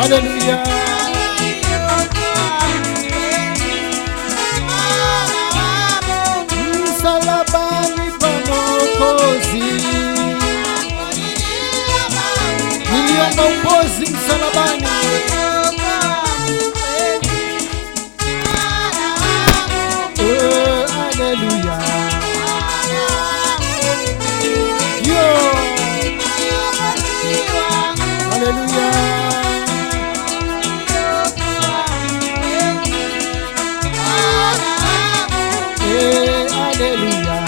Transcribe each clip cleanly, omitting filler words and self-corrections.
Haleluya. Msalabani pa Mwokozi niliomba upozi msalabani. Haleluya. Haleluya.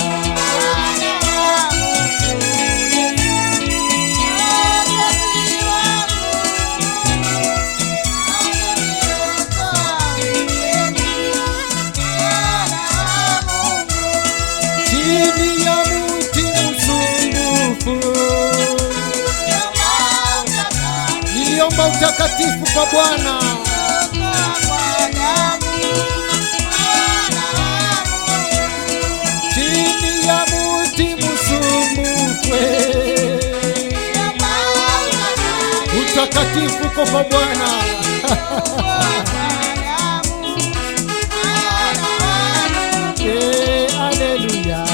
Chini ya mti msumbufu niliomba utakatifu kwa Bwana. Chini ya mti msumbufu utakatifu kwa Bwana. Haleluya.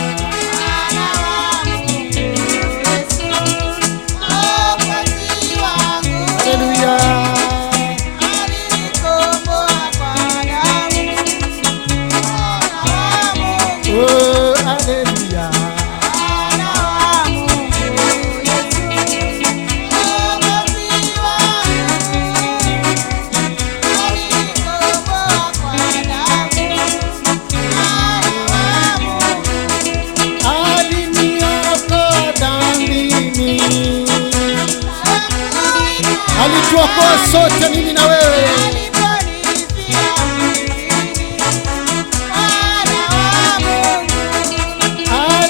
Alituokoa sote mimi na wewe.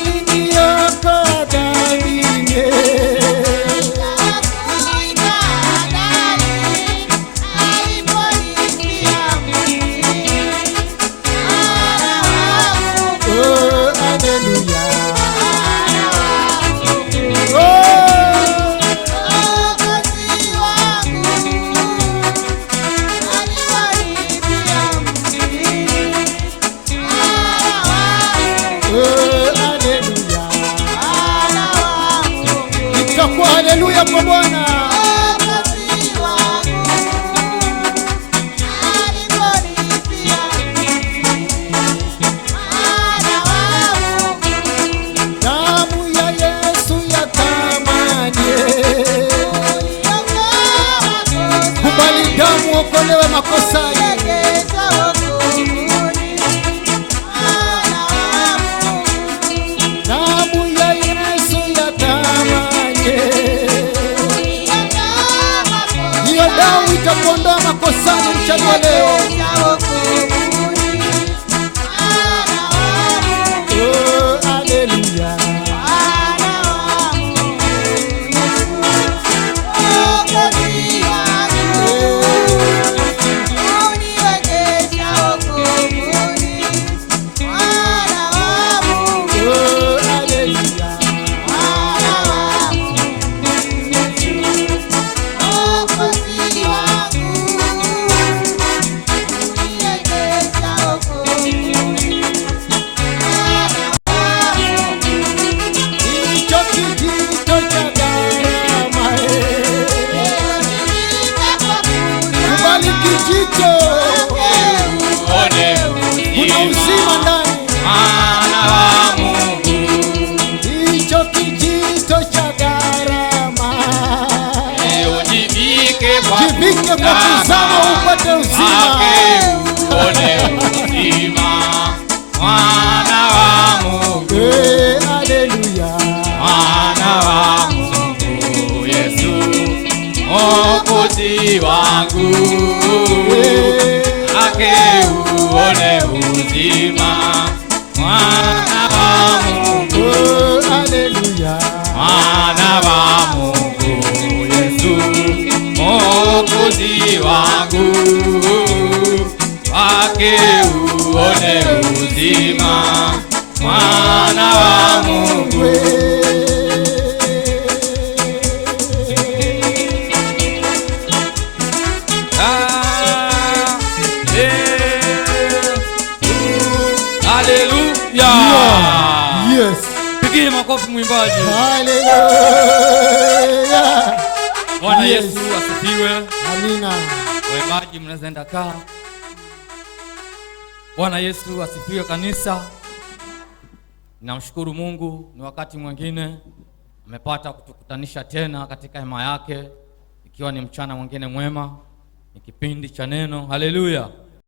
Aliniokoa dhambini. Oh, haleluya. Haleluya kwa Bwana. Damu ya Yesu ya thamani. Kubali damu okolewe makosani. Itakuondoa makosani mchana wa leo. Oh, haleluya. Kuna uzima ndani. Mwana wa Mungu. Hicho kijito cha gharama. Ujivike kwa kuzama upate uzima. Uone uzima. Mwana wa Mungu. Haleluya. Mwana wa Mungu Yesu Mwokozi wangu. Uone uzima. Mwana wa Mungu. Haleluya. Mwana wa Mungu Yesu Mwokozi wangu. Wake uone uzima. Mwana wa Mungu. Yes. Pigie makofi mwimbaji. Hallelujah. Bwana Yesu asifiwe. Amina. Waimbaji mnaweza enda kaa. Bwana Yesu asifiwe kanisa. Namshukuru Mungu, ni wakati mwingine amepata kutukutanisha tena katika hema yake, ikiwa ni mchana mwingine mwema, ni kipindi cha neno. Haleluya.